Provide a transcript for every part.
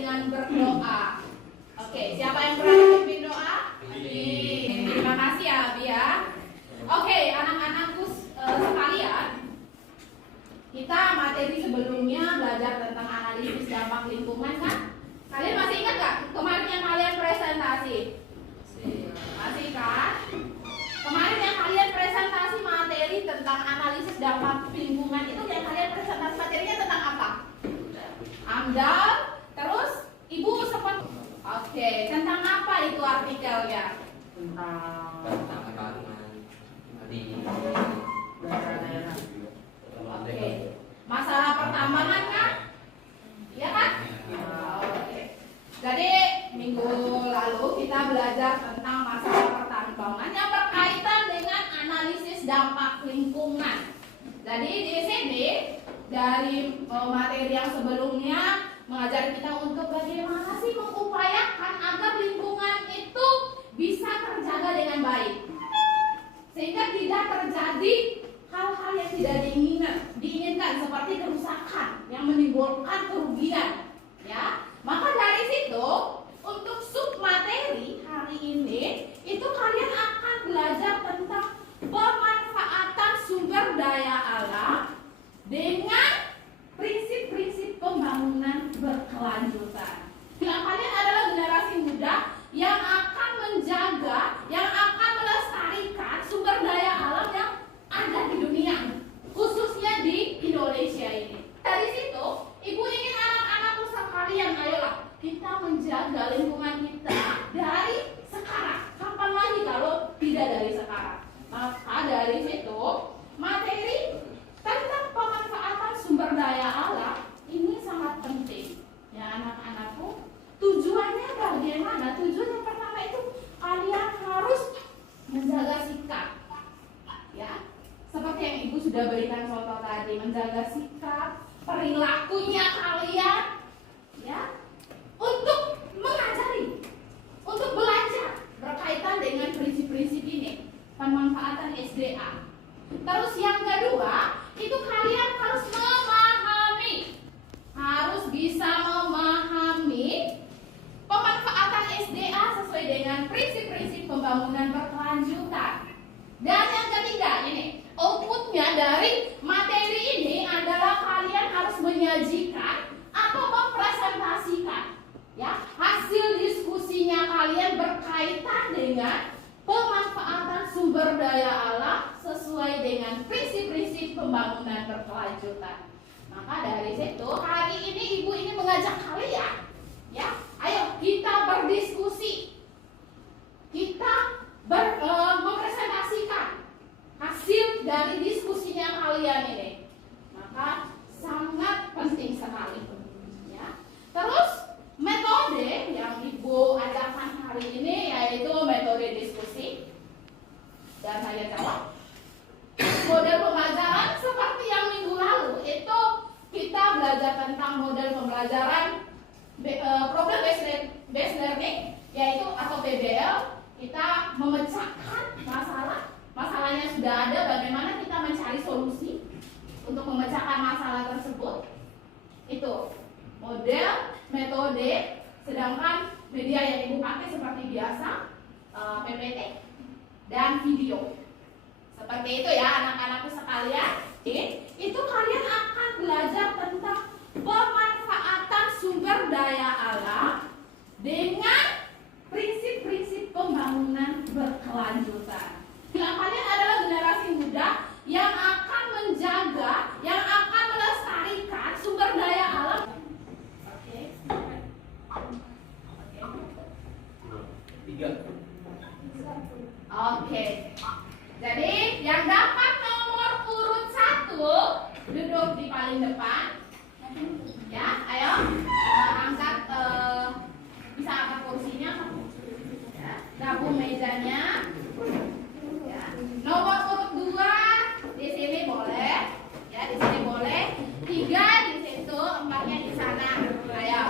dengan berdoa. Oke, siapa yang berani pimpin doa? Abi. Terima kasih ya Abi ya. Oke, anak-anakku sekalian, kita materi sebelumnya belajar tentang analisis dampak lingkungan kan? Kalian masih ingat gak kemarin yang kalian presentasi? Masih kan? Kemarin yang kalian presentasi materi tentang analisis dampak lingkungan itu yang kalian presentasi materinya tentang apa? AMDAL, terus Ibu sempat tentang apa itu artikelnya? Tentang di daerah. Masalah pertambangan kan? Iya kan? Oke. Jadi minggu lalu kita belajar tentang masalah pertambangan yang berkaitan dengan analisis dampak lingkungan. Jadi di sini dari materi yang sebelumnya mengajar kita untuk bagaimana sih mengupayakan agar lingkungan itu bisa terjaga dengan baik, sehingga tidak terjadi hal-hal yang tidak diinginkan seperti kerusakan yang menimbulkan kerugian. Ya, maka dari situ untuk submateri hari ini itu kalian akan belajar tentang pemanfaatan sumber daya alam dengan prinsip-prinsip pembangunan berkelanjutan. Yang kalian adalah generasi muda yang akan menjaga, yang akan melestarikan sumber daya alam yang ada di dunia, khususnya di Indonesia ini. Dari situ, Ibu ingin anak-anakku sekalian, ayolah kita menjaga lingkungan kita dari sekarang. Kapan lagi kalau tidak dari sekarang? Maka dari situ, materi tentang pemanfaatan sumber daya alam ini sangat penting. Ya anak-anakku, tujuannya bagaimana? Tujuan yang pertama itu kalian harus menjaga sikap. Ya, seperti yang Ibu sudah berikan contoh tadi, menjaga sikap, perilakunya kalian, ya, untuk mengajari, untuk belajar berkaitan dengan prinsip-prinsip ini, pemanfaatan SDA. Terus yang kedua, itu kalian harus memahami, harus bisa memahami pemanfaatan SDA sesuai dengan prinsip-prinsip pembangunan berkelanjutan. Dan yang ketiga, ini outputnya dari materi ini adalah kalian harus menyajikan atau mempresentasikan, ya, hasil diskusinya kalian berkaitan dengan pemanfaatan sumber daya alam sesuai dengan prinsip-prinsip pembangunan berkelanjutan. Maka dari situ hari ini Ibu ini mengajak kalian, ya, ayo kita berdiskusi, kita mempresentasikan hasil dari diskusinya kalian ini. Maka sangat penting sekali, ya. Terus metode yang Ibu ajarkan hari ini yaitu metode diskusi. Dan saya jawab, model pembelajaran seperti yang minggu lalu itu kita belajar tentang model pembelajaran problem based learning, yaitu atau PBL. Kita memecahkan masalahnya sudah ada, bagaimana kita mencari solusi untuk memecahkan masalah tersebut. Itu model, metode, sedangkan media yang Ibu pakai seperti biasa PPT dan video. Seperti itu ya anak-anakku sekalian. Itu kalian akan belajar tentang pemanfaatan sumber daya alam dengan prinsip-prinsip pembangunan berkelanjutan. Yang kalian adalah generasi muda yang akan menjaga, yang akan melestarikan sumber daya alam. Oke. Jadi yang dapat nomor urut 1 duduk di paling depan. Ya, ayo angkat, bisa angkat kursinya, ya, gabung mejanya. Ya. Nomor urut 2 di sini boleh, ya, di sini boleh. 3 di situ, 4-nya di sana. Ayo.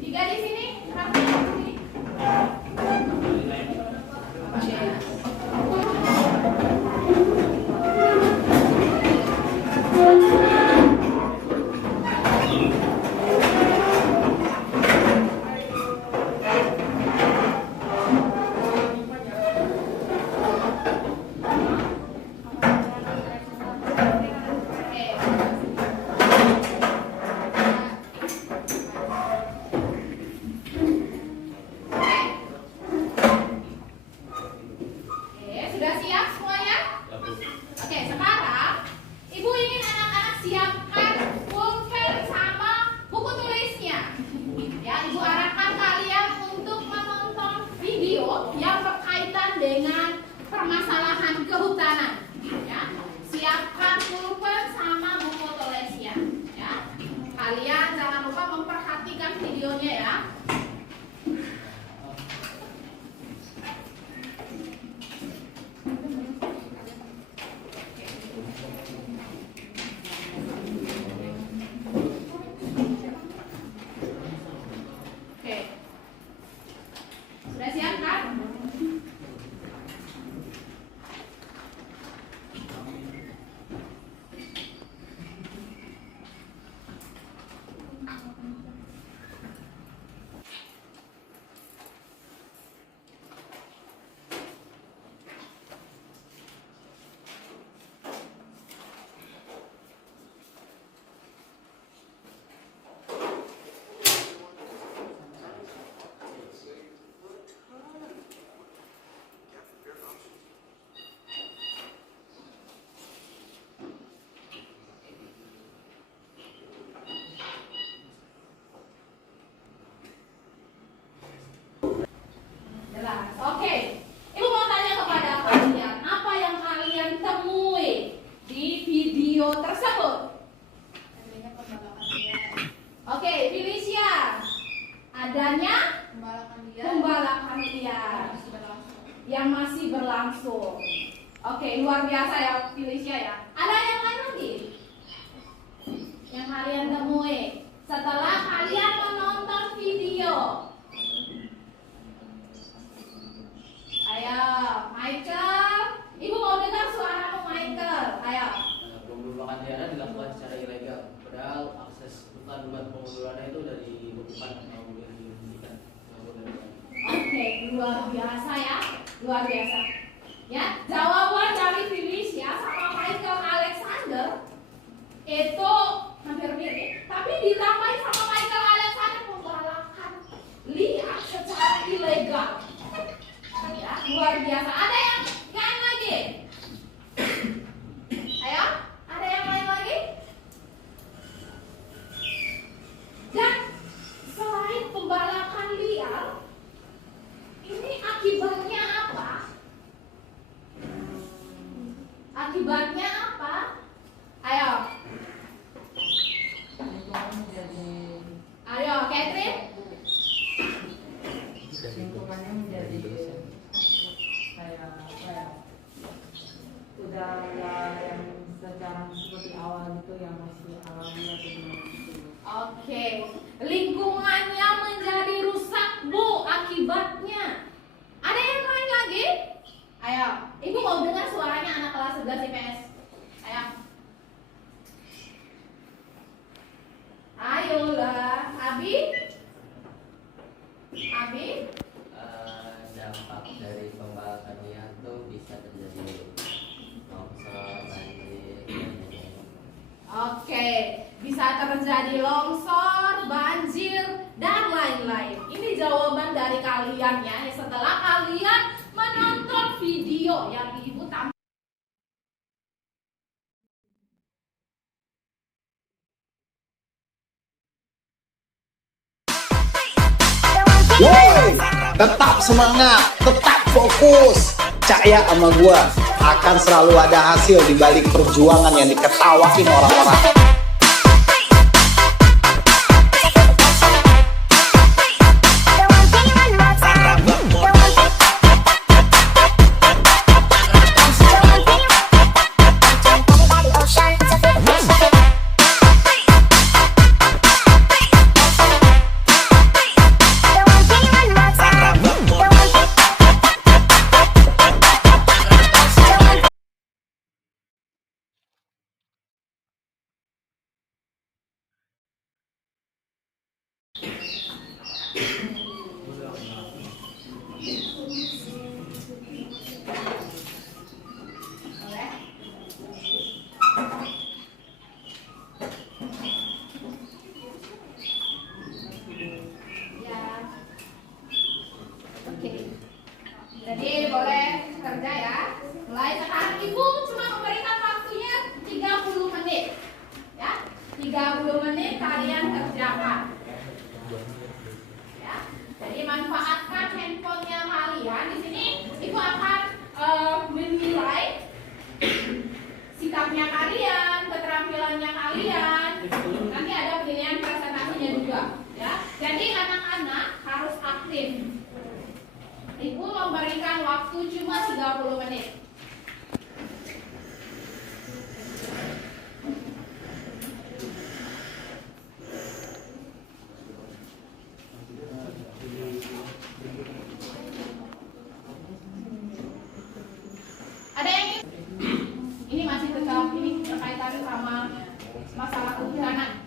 Tiga di sini, 1 di sini. Kalian jangan lupa memperhatikan videonya ya. Oke. Sudah siap kan? Jelas. Oke. Ibu mau tanya kepada kalian, apa yang kalian temui di video tersebut? Oke, Felicia. Adanya pembalakan liar yang masih berlangsung. Oke, luar biasa ya Felicia ya. Ada yang lain lagi yang kalian temui setelah kalian menonton video? Ayo, Michael. Ibu mau dengar suaramu, Michael. Ayo. Pembulakan liaran dilakukan secara ilegal. Padahal akses hutan buat pembulakannya itu udah dibekukan atau udah dihentikan. Oke, luar biasa ya. Luar biasa. Ya, jawaban dari Felicia sama Michael Alexander itu hampir mirip, tapi ditambahin sama Michael Alexander pembalakan liar secara ilegal. Ya, luar biasa. Ada yang lain lagi? Ayo, ada yang lain lagi? Dan selain pembalakan liar, ini akibatnya apa? Akibatnya apa? Ayo. Ayo, Catherine. Lingkungannya menjadi kayak apa ya, udara yang secara seperti awal itu yang masih alami atau gimana gitu. Oke, lingkungannya menjadi rusak Bu akibatnya. Ada yang lain lagi? Ayo, Ibu mau dengar suaranya anak kelas 11 IPS. Ayo. Ayolah, Abi. Abi. Dampak dari pembalakan liar itu bisa terjadi longsor, banjir, dan lain-lain. Oke, bisa terjadi longsor, banjir, dan lain-lain. Ini jawaban dari kalian ya. Setelah kalian menonton video yang Ibu tampilkan. Woi, tetap semangat, tetap fokus. Percaya sama gua, akan selalu ada hasil di balik perjuangan yang diketawain orang-orang. Jadi boleh kerja ya. Mulai sekarang Ibu cuma memberikan waktunya 30 menit. Ya, 30 menit kalian kerjakan. Ya. Jadi manfaatkan handphonenya kalian. Di sini Ibu akan menilai sikapnya kalian, keterampilannya kalian. Nanti ada penilaian memberikan waktu cuma 30 menit. Ada yang ini masih tetap ini berkaitan sama masalah kehutanan.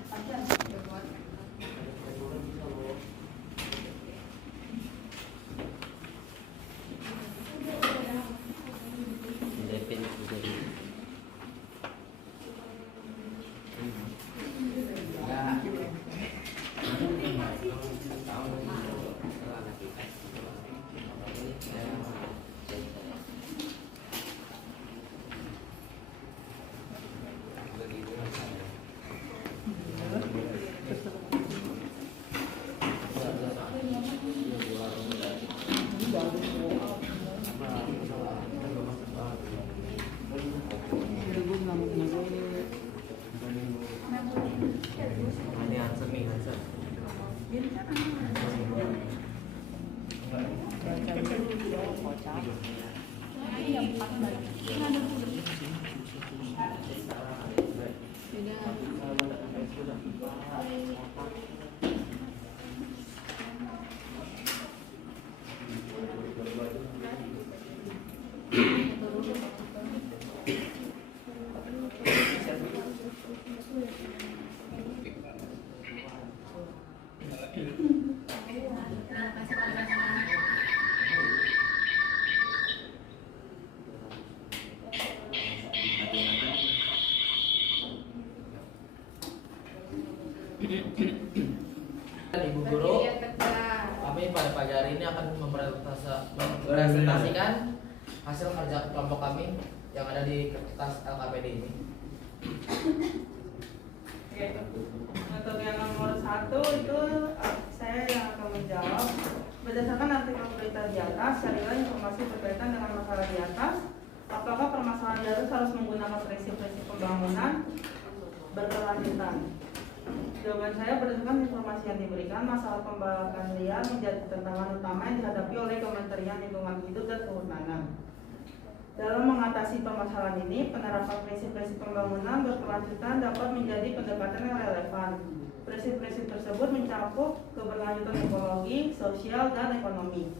Ibu Guru, kami pada pagi hari ini akan mempresentasikan hasil kerja kelompok kami yang ada di kertas LKPD ini. Oke, untuk yang nomor 1 itu saya yang akan menjawab. Berdasarkan artikel berita di atas, carilah informasi berkaitan dengan masalah di atas. Apakah permasalahan di atas harus menggunakan prinsip-prinsip pembangunan berkelanjutan? Jawaban saya berdasarkan informasi yang diberikan, masalah pembalakan liar menjadi tantangan utama yang dihadapi oleh Kementerian Lingkungan Hidup dan Kehutanan. Dalam mengatasi permasalahan ini, penerapan prinsip-prinsip pembangunan berkelanjutan dapat menjadi pendekatan yang relevan. Prinsip-prinsip tersebut mencakup keberlanjutan ekologi, sosial, dan ekonomi.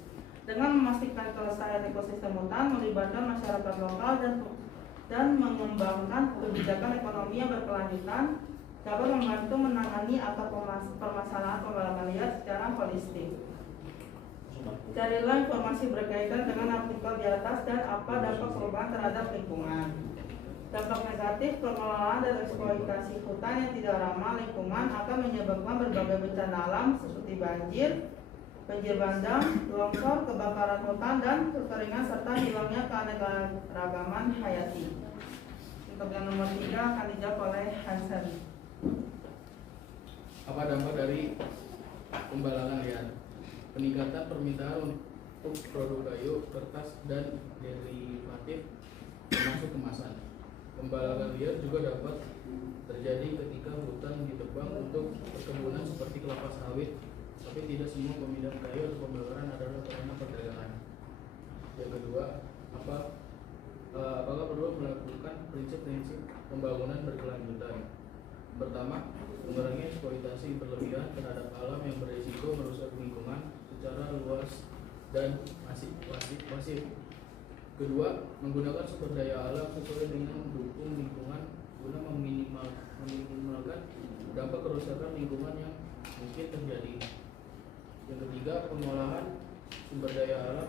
Dengan memastikan kelestarian ekosistem hutan, melibatkan masyarakat lokal dan mengembangkan kebijakan ekonomi yang berkelanjutan, dapat membantu menangani akar permasalahan pembalakan liar secara holistik. Carilah informasi berkaitan dengan artikel di atas dan apa dampak perubahan terhadap lingkungan. Dampak negatif pengelolaan dan eksploitasi hutan yang tidak ramah lingkungan akan menyebabkan berbagai bencana alam seperti banjir bandang, longsor, kebakaran hutan, dan kekeringan serta hilangnya keanekaragaman hayati. Untuk yang nomor 3 akan dijawab oleh Hansen. Apa dampak dari pembalakan liar? Peningkatan permintaan untuk produk kayu, kertas, dan derivatif termasuk kemasan. Pembalakan liar juga dapat terjadi ketika hutan ditebang untuk perkebunan seperti kelapa sawit, tapi tidak semua pemindahan kayu atau pembakaran adalah karena perdagangan. Yang kedua, apakah perlu melakukan prinsip-prinsip pembangunan berkelanjutan? Pertama, mengurangi eksploitasi berlebihan terhadap alam yang berisiko merusak lingkungan secara luas dan masif. Kedua, menggunakan sumber daya alam sesuai dengan mendukung lingkungan guna meminimalkan dampak kerusakan lingkungan yang mungkin terjadi. Yang ketiga, pengolahan sumber daya alam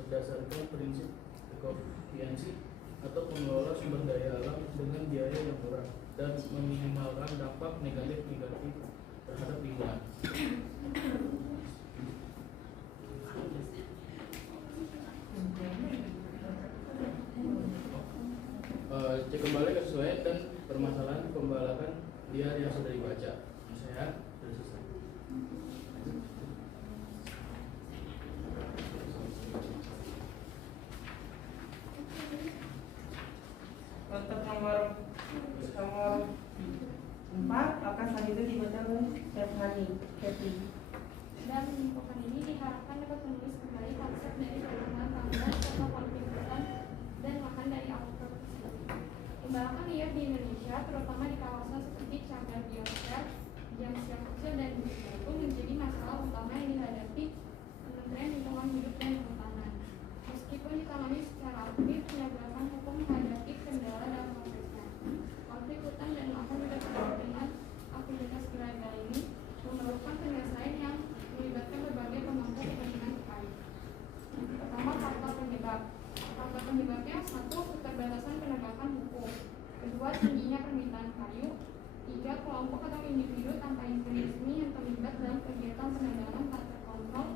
berdasarkan prinsip ekofisiensi atau mengelola sumber daya alam dengan biaya yang murah dan meminimalkan dampak negatif terhadap lingkungan. Cek kembali kesesuaian dan permasalahan pembalakan liar yang sudah dibaca. Saya sudah selesai. Untuk nomor 4 akan selanjutnya dibaca oleh Happy. Dan penyemprotan ini diharapkan dapat menulis kembali konsep dari pertemuan terutama di kawasan seperti cagar biosfer, jam siang kecil dan itu menjadi masalah utama yang dihadapi Kementerian Lingkungan Hidup dan Kehutanan. Meskipun ditangani secara aktif, penegakan hukum menghadapi kendala dalam prosesnya. Konflik hutan dan lahan juga terkait dengan aktivitas ilegal ini memerlukan penyelesaian yang melibatkan berbagai pemangku kepentingan terkait. Pertama, faktor penyebab. Faktor penyebabnya satu, keterbatasan penegakan hukum. Kedua, tingginya permintaan kayu. Tiga, kelompok atau individu tanpa izin resmi yang terlibat dalam kegiatan penanggalan tak terkontrol.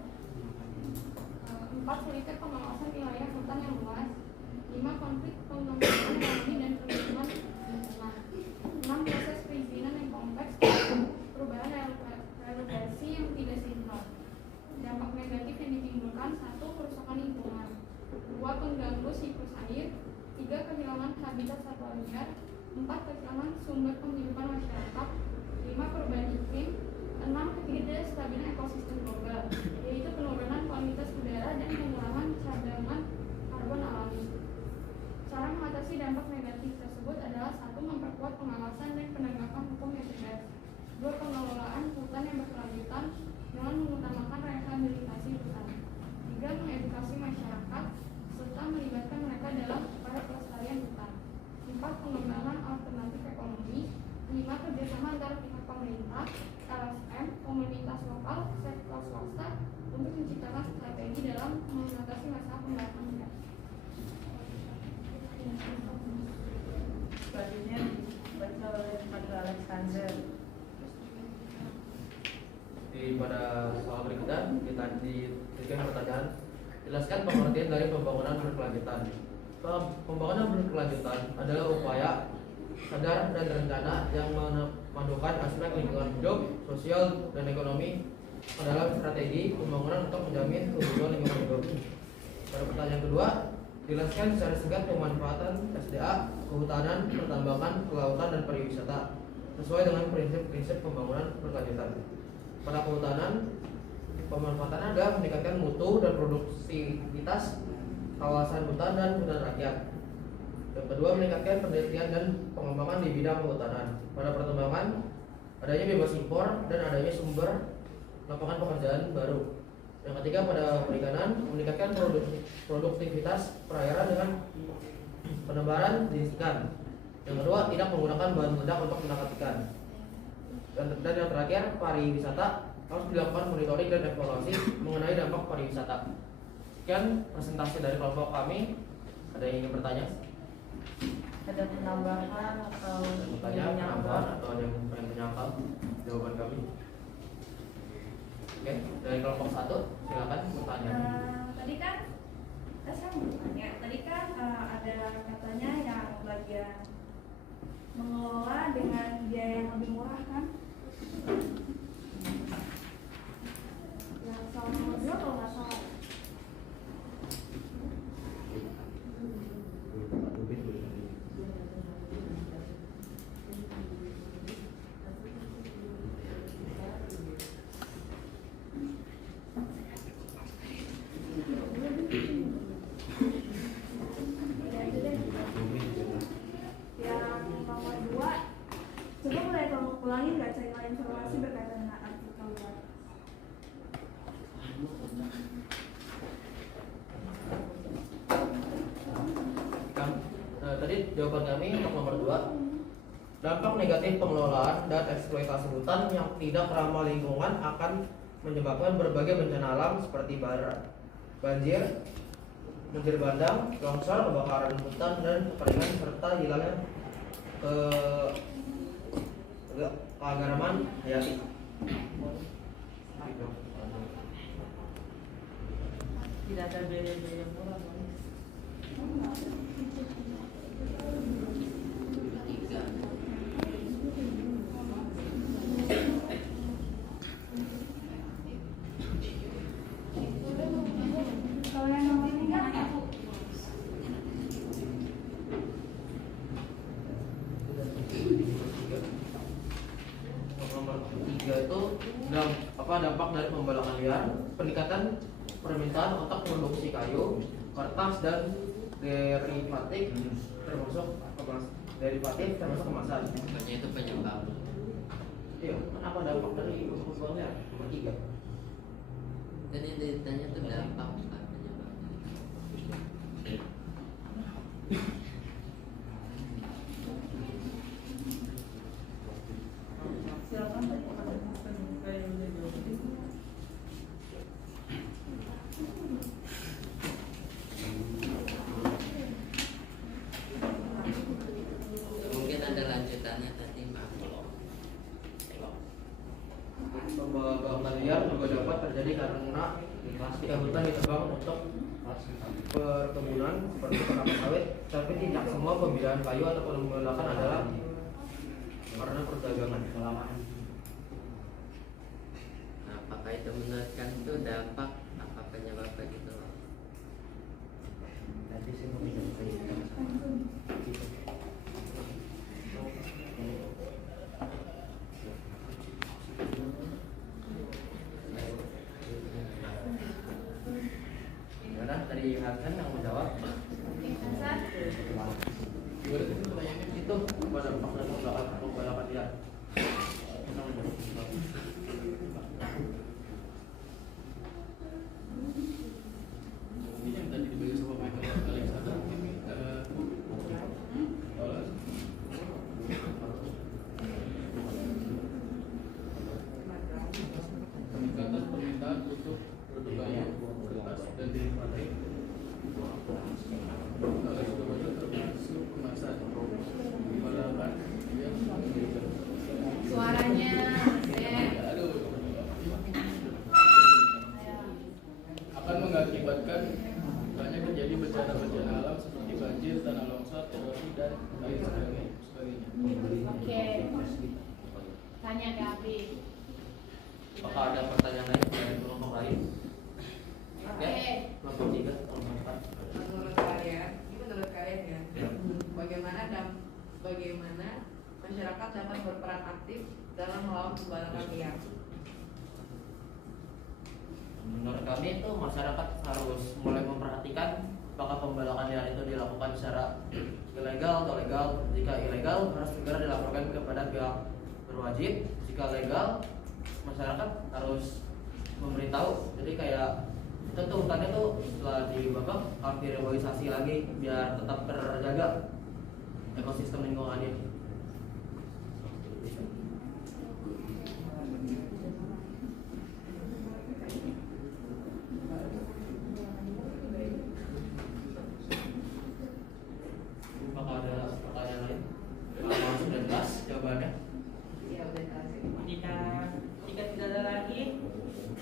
Empat, sulitnya pengawasan wilayah hutan yang luas. Lima, konflik pengembangan ekonomi dan perlindungan lingkungan. Enam, proses perizinan yang kompleks. Perubahan regulasi yang tidak sinkron. Dampak negatif yang ditimbulkan: satu, kerusakan lingkungan. Dua, pengganggu siklus air. Tiga, kehilangan habitat satwa liar. Empat, kehilangan sumber penghidupan masyarakat. Lima, perubahan iklim. Enam, ketidakstabilan ekosistem global, yaitu penurunan kualitas udara dan pengurangan cadangan karbon alami. Cara mengatasi dampak negatif tersebut adalah: satu, memperkuat pengawasan dan penegakan hukum yang tegas. Dua, pengelolaan hutan yang berkelanjutan dengan mengutamakan rehabilitasi hutan. Tiga, mengedukasi masyarakat serta melibatkan mereka dalam upaya pelestarian hutan. Empat, pengembangan alternatif ekonomi. Lima, kerjasama antara pihak pemerintah, LSM, komunitas lokal, sektor swasta untuk menciptakan strategi dalam mengatasi masalah pembakaran hutan. Selanjutnya dibaca oleh Fadil Alexander. Pada soal berikutnya kita diberikan pertanyaan, jelaskan pengertian dari pembangunan berkelanjutan. Pembangunan berkelanjutan adalah upaya sadar dan rencana yang memadukan aspek lingkungan hidup, sosial, dan ekonomi ke dalam strategi pembangunan untuk menjamin kebutuhan lingkungan hidup. Pada pertanyaan kedua, jelaskan secara singkat pemanfaatan SDA, kehutanan, pertambangan, kelautan, dan pariwisata sesuai dengan prinsip-prinsip pembangunan berkelanjutan. Pada kehutanan, pemanfaatannya adalah meningkatkan mutu dan produktivitas kawasan hutan dan hutan rakyat. Yang kedua, meningkatkan penelitian dan pengembangan di bidang kehutanan. Pada pertambangan, adanya bebas impor dan adanya sumber lapangan pekerjaan baru. Yang ketiga, pada perikanan, meningkatkan produktivitas perairan dengan penebaran jenis ikan. Yang kedua, tidak menggunakan bahan meledak untuk menangkap ikan. Dan yang terakhir, pariwisata, harus dilakukan monitoring dan evaluasi mengenai dampak pariwisata. Sekian presentasi dari kelompok kami. Ada yang ingin bertanya? Ada penambahan atau Bertanya, penambahan, atau ada yang pengen menyangkal jawaban kami? Oke, dari kelompok 1 silakan bertanya. Tadi kan saya mau bertanya. Tadi kan ada katanya yang bagian mengelola dengan biaya yang lebih murah kan? Yang salah nomor 2 kalau nggak salah. Yang nomor 2, coba boleh tolong ulangin nggak cerita informasi berkaitan dengan artikel luar? Tadi jawaban kami untuk nomor 2, dampak negatif pengelolaan dan eksploitasi hutan yang tidak ramah lingkungan akan menyebabkan berbagai bencana alam seperti banjir bandang, longsor, kebakaran hutan, dan kekeringan serta hilangnya keanekaragaman hayati. tidak ada biaya-biaya murah, Bang. Kalau yang nomor 3 apa? Nomor 3 itu dampak dari pembalakan liar, peningkatan permintaan untuk produksi kayu, kertas, dan derivatif termasuk derivatif termasuk kemasan. Pokoknya itu penyebab. Iya, kenapa dampak dari pembuangannya? Nomor 3. Dan yang ditanya itu dampak bukan penyebab. Silakan Pak, apakah kayak yang udah jawab? Mungkin ada lanjutannya tadi Pak. Pembakaran liar juga dapat terjadi karena ketika hutan ditebang untuk perkebunan seperti kelapa sawit, tapi tidak semua pembiayaan kayu atau pembakaran adalah karena perdagangan. Apakah itu menurut kan itu dampak apa penyebab begitu? Nanti saya mau minta gimana dari Hasan yang menjawab? Gimana tadi pertanyaannya? Itu pada dampak dari pembakaran liar. Ini yang tadi dibagi sama Michael Alexander mungkin peningkatan permintaan untuk produk kayu, kertas dan derivatif sudah banyak termasuk kemasan pembalakan yang Suaranya aduh akan mengakibatkan banyak terjadi bencana-bencana alam seperti banjir, tanah longsor, erosi dan lain sebagainya. Oke. Tanya ke Abi. Apakah ada pertanyaan lain dari kelompok lain? Oke. Kelompok 3, kelompok 4. Menurut kalian ya, bagaimana masyarakat dapat berperan aktif dalam melawan pembalakan liar? Menurut kami itu masyarakat harus mulai memperhatikan apakah pembalakan liar itu dilakukan secara ilegal atau legal. Jika ilegal harus segera dilaporkan kepada pihak berwajib. Jika legal masyarakat harus memberitahu. Jadi kayak itu tuh hutannya tuh setelah dibakar harus direboisasi lagi biar tetap terjaga ekosistem lingkungannya. Apakah ada pertanyaan lain? Kalau sudah jelas jawabannya. Ya udah kasih. Jika tidak ada lagi,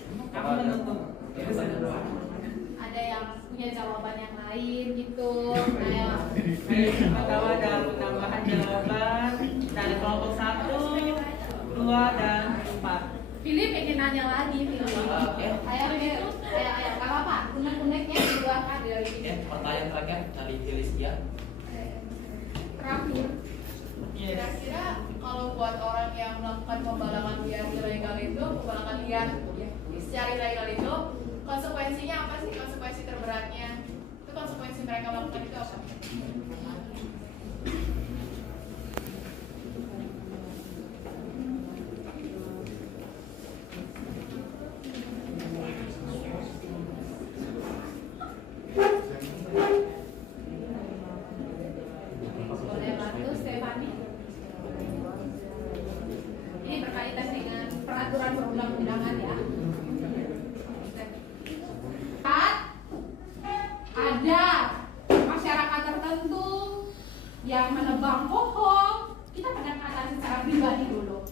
kami Apakah ada menutup. pertanyaan lain? Ada yang punya jawaban yang lain gitu. Ayo. Siapa tahu ada penambahan jawaban dari kelompok 1, 2, dan 4. Pilih pengen nanya lagi, Pilih. Oke. Ayo, ayo, nggak apa-apa. Unek-uneknya dikeluarkan dari Oke, sini. pertanyaan terakhir dari Felicia. Terakhir. Yes. Kira-kira kalau buat orang yang melakukan pembalakan liar ilegal itu, pembalakan liar secara ilegal itu, konsekuensinya apa sih? Konsekuensi terberatnya itu konsekuensi mereka melakukan itu apa? Boleh bantu Stefani? Ini berkaitan dengan peraturan perundang-undangan ya. Ada masyarakat tertentu yang menebang pohon, kita pendekatan secara pribadi dulu.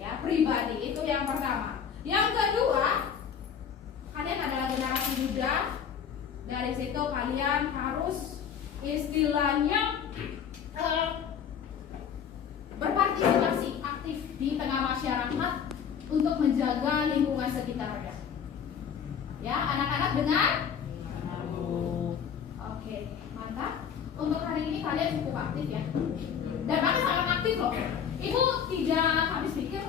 Ya, pribadi itu yang pertama. Yang kedua, kalian adalah generasi muda. Dari situ kalian harus istilahnya berpartisipasi aktif di tengah masyarakat untuk menjaga lingkungan sekitarnya. Ya, anak-anak dengar? Oke, mantap. Untuk hari ini kalian cukup aktif ya. Dan kalian sangat aktif loh. Ibu tidak habis pikir,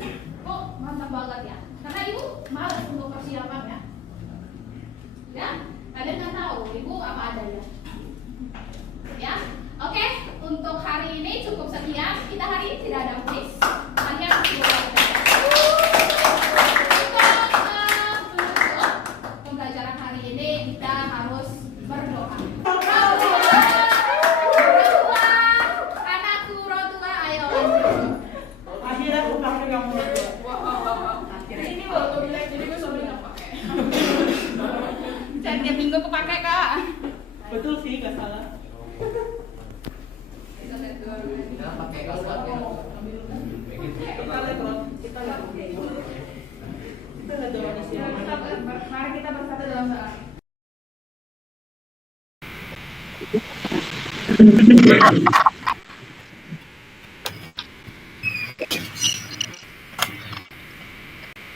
kok mantap banget ya. Karena ibu malas untuk persiapan ya. Ya, kalian nggak tahu ibu apa adanya. Ya, Oke, untuk hari ini cukup sekian. Kita hari ini tidak ada quiz. Kalian harus untuk pembelajaran hari ini kita harus berdoa. Anakku rotua, ayo lanjut. Akhirnya aku pakai kamu. Ini baru bilang jadi gue selalu nggak pakai. Setiap minggu kepake kak. Betul sih, gak salah. Ya, pakai kasar ya. Kita lihat doa di sini. Mari kita bersatu dalam doa.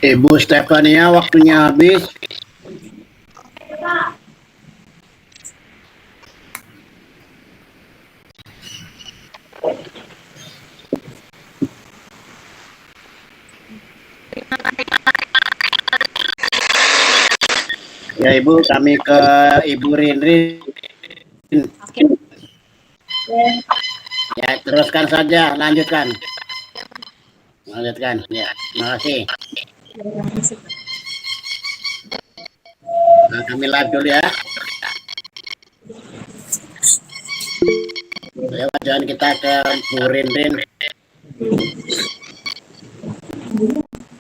Ibu Stefania, waktunya habis. Ya Ibu, kami ke Ibu Rinrin. Ya, teruskan saja, lanjutkan. Lanjutkan, ya, terima kasih. Nah, kami live dulu ya. Ayo, jangan kita ke Bu Rinrin.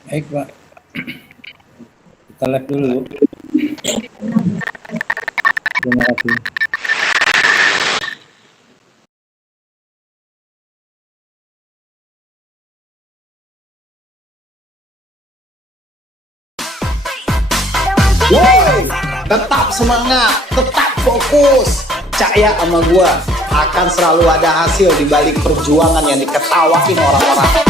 Baik Pak, kita live dulu. Terima kasih. Woi, tetap semangat, tetap fokus. Percaya sama gua, akan selalu ada hasil di balik perjuangan yang diketawain orang-orang.